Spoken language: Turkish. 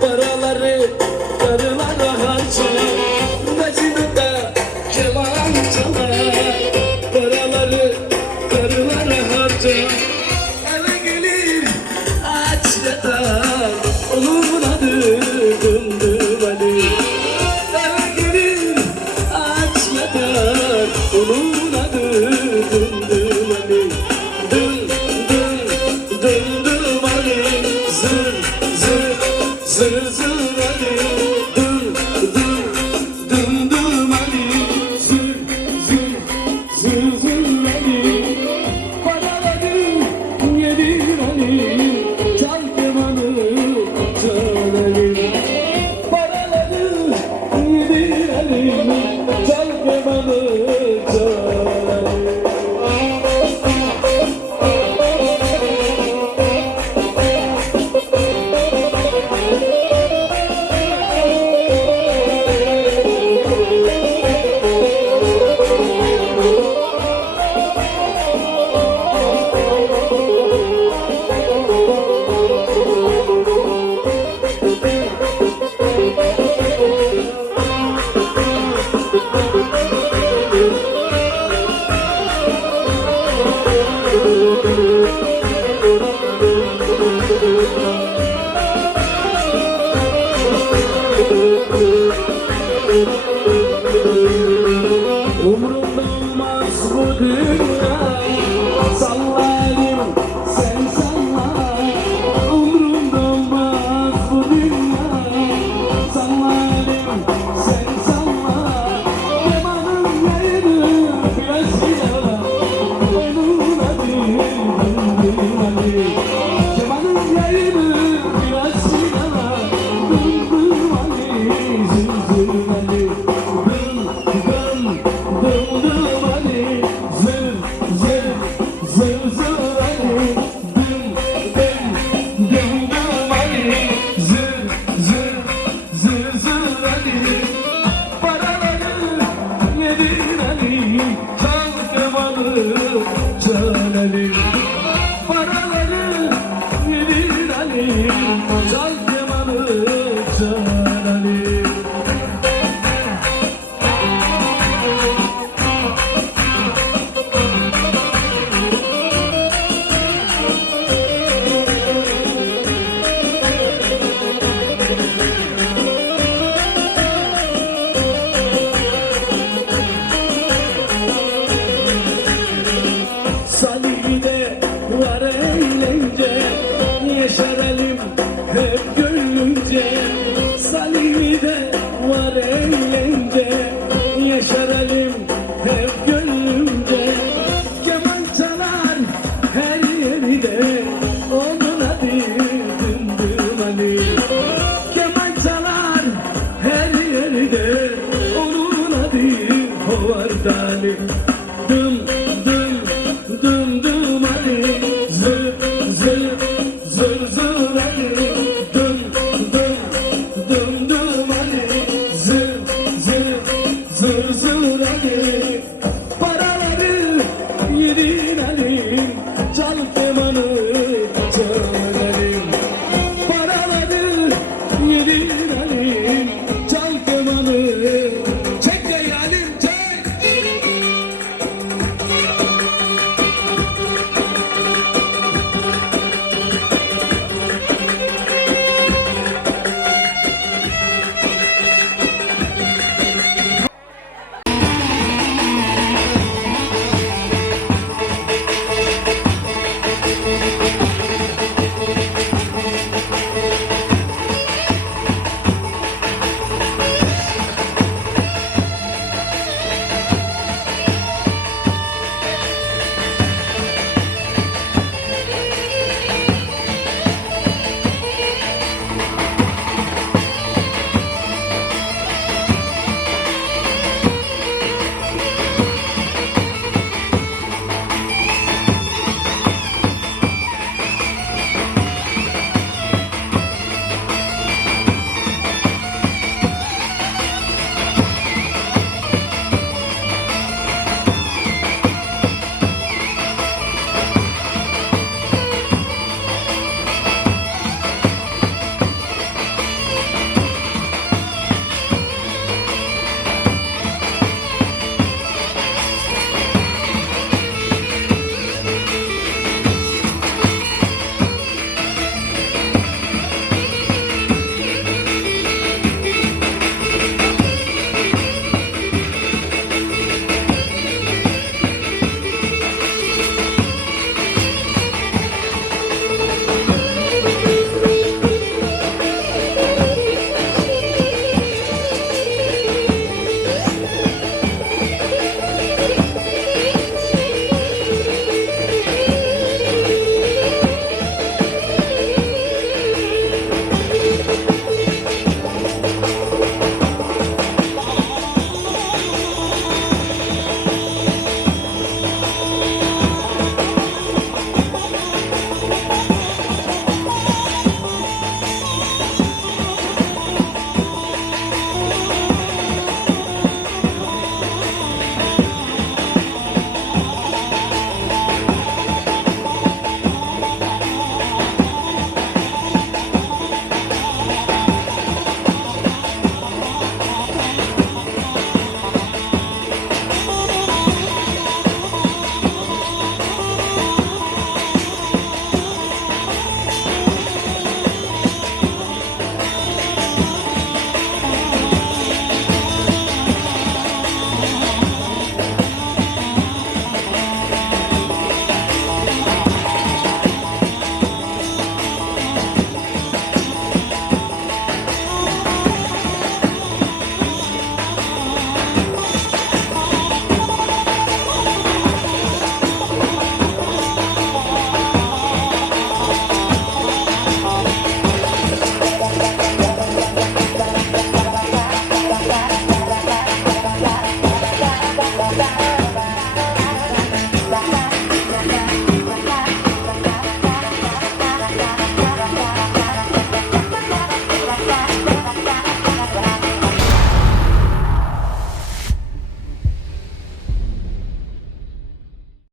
paraları karılara harca Bacını da keman çala paraları karılara harca Eve gelir aç yatar onun adı Gündüm Ali Eve gelir aç yatar onun adı Gündüm Ali Dın dın dın dın Ali Zın Sır sır Umrumda olmaz bu dünya.